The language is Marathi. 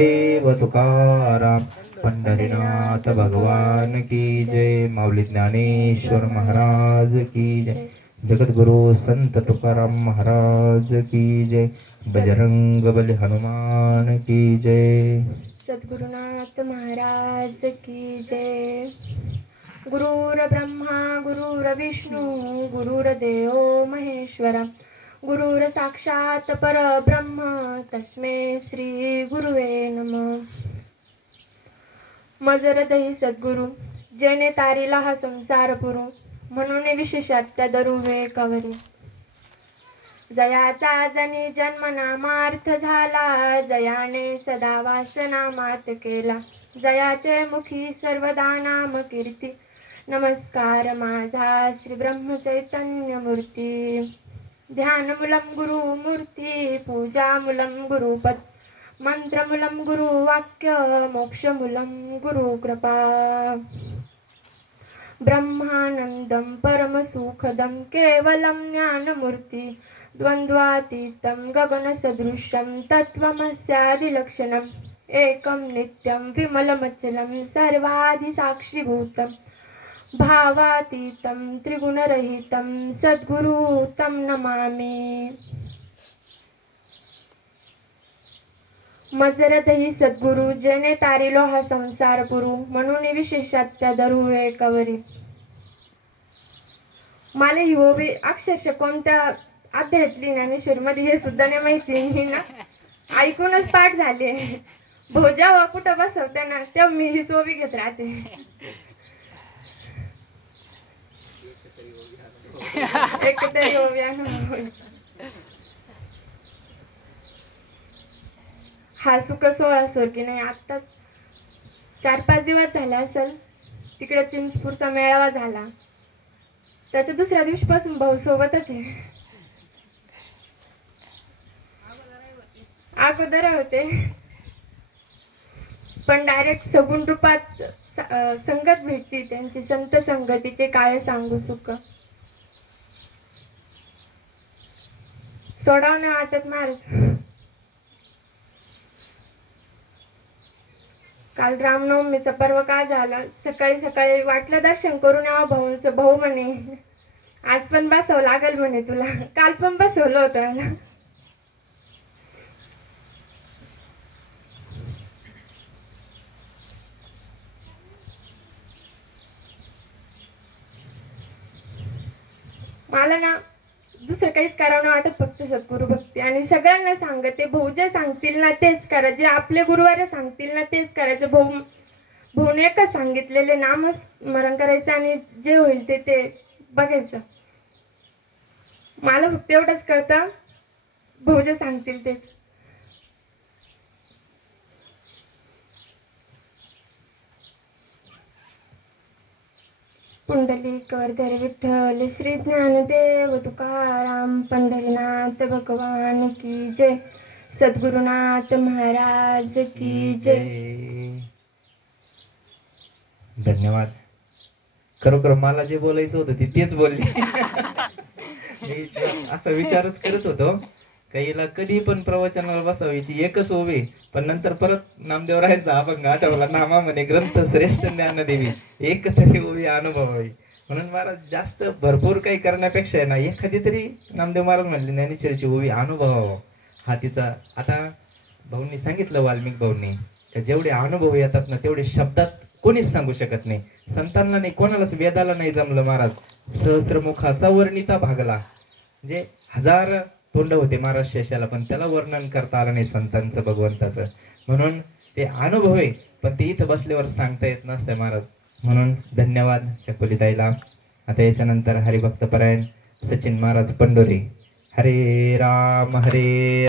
देव तुकाराम पंढरीनाथ भगवान की जय। माऊली ज्ञानेश्वर महाराज की जय। जगद्गुरु संत तुकाराम महाराज की जय। बजरंग बली हनुमान की जय। सद्गुरुनाथ महाराज की जय। गुरुर ब्रह्मा गुरुर विष्णू गुरुर्देव महेश्वरा गुरुर साक्षात परब्रह्म तस्मै श्री गुरुवे नमः। मजर दही सद्गुरु जेने तारिला हा संसार पुरू म्हणून विशेषात दरुवे कवरी। जयाचा जनी जन्म नामार्थ झाला जयाने सदा वासना मात केला। जयाचे मुखी सर्वदा नाम कीर्ती नमस्कार माझा श्री ब्रह्म चैतन्य मूर्ती। ध्यान मूलम गुरु मूर्ती पूजा मूलम गुरुपद मंत्र मूलम गुरु वाक्य मोक्ष मूलम गुरु कृपा। ब्रह्मानंदम परम सुखदम केवलम ज्ञानमूर्ति द्वंद्वातीतं गगन सदृशं तत्त्वमस्यादिलक्षणम् एकं नित्यं विमलमचलं सर्वादि साक्षीभूतं भावातीतं त्रिगुणरहितं सद्गुरु तं नमामि। मजर दही सद्गुरु जेने तारिलो हा संसार पुरू म्हणून विशेषात त्या दरुवे कवरी। मला ही ओवी अक्षरशः कोणत्या अध्यायातली ज्ञानेश्वरीमध्ये हे सुद्धा नाही माहिती ना, ऐकूनच पाठ झाले। भोजा कुठं बसवताना तेव्हा मी ही ओवी घेत राहते। एकतरी ओवी आहे। हा सुख सोहळा स्वर्गी नाही आता 4-5 दिवस झाले असेल तिकडे चिंचपूरचा मेळावा झाला। त्याच्या दुसऱ्या दिवशीपासून भाऊ सोबतच आहे। अगोदर होते पण डायरेक्ट सगुण रूपात संगत भेटती त्यांची संत संगतीचे काय सांगू सुख। सोडावणे वाटत महाराज। काल रामनवमीचा पर्व का झाला सकाळी सकाळी वाटलं दर्शन करून यावं भाऊंचं। भाऊ म्हणे आज पण बसव लागल म्हणे तुला। काल पण बसवलं होतं मला। मला ना दुसरं काहीच करावं नाही वाटत फक्त सद्गुरु भक्ती। आणि सगळ्यांना सांगते भाऊ जे सांगतील ना तेच करा, जे आपले गुरुवार सांगतील ना तेच करायचं। भाऊने एकच सांगितलेले नाम स्मरण करायचं आणि जे होईल ते बघायचं। मला फक्त एवढंच कळतं भाऊ जे सांगतील तेच। पुंडलिक वरदहरी विठ्ठल श्री ज्ञानदेव तुकाराम पंढरीनाथ भगवान की जय। सद्गुरुनाथ महाराज की जय। धन्यवाद। खरोखर मला जे बोलायचं होतं तेच बोलले। मी असा विचारच करत होतो काहीला कधी पण प्रवचनाला बसावीची एकच ओवी, पण नंतर परत नामदेवरायांचा अभंग आठवला। नामा म्हणे ग्रंथ श्रेष्ठ ज्ञानदेवी एक तरी ओवी अनुभवावी। म्हणून मला जास्त भरपूर काही करण्यापेक्षा आहे ना एखादी तरी नामदेव महाराज म्हणले ज्ञानेश्वरीची ओवी अनुभवावं हा तिचा। आता भाऊंनी सांगितलं वाल्मिक भाऊंनी जेवढे अनुभव येतात ना तेवढे शब्दात कोणीच सांगू शकत नाही। संतांना नाही कोणालाच वेदाला नाही जमलं महाराज। सहस्रमुखाचा वर्णिता भागला म्हणजे 1000 तोंड होते महाराज शेषाला पण त्याला वर्णन करता आलं नाही संतांचं भगवंताचं। म्हणून ते अनुभव आहे पण ते इथं बसल्यावर सांगता येत नसतं महाराज। म्हणून धन्यवाद चकुलीताईला। आता याच्यानंतर हरिभक्तपरायण सचिन महाराज पंढोरे। हरे राम हरे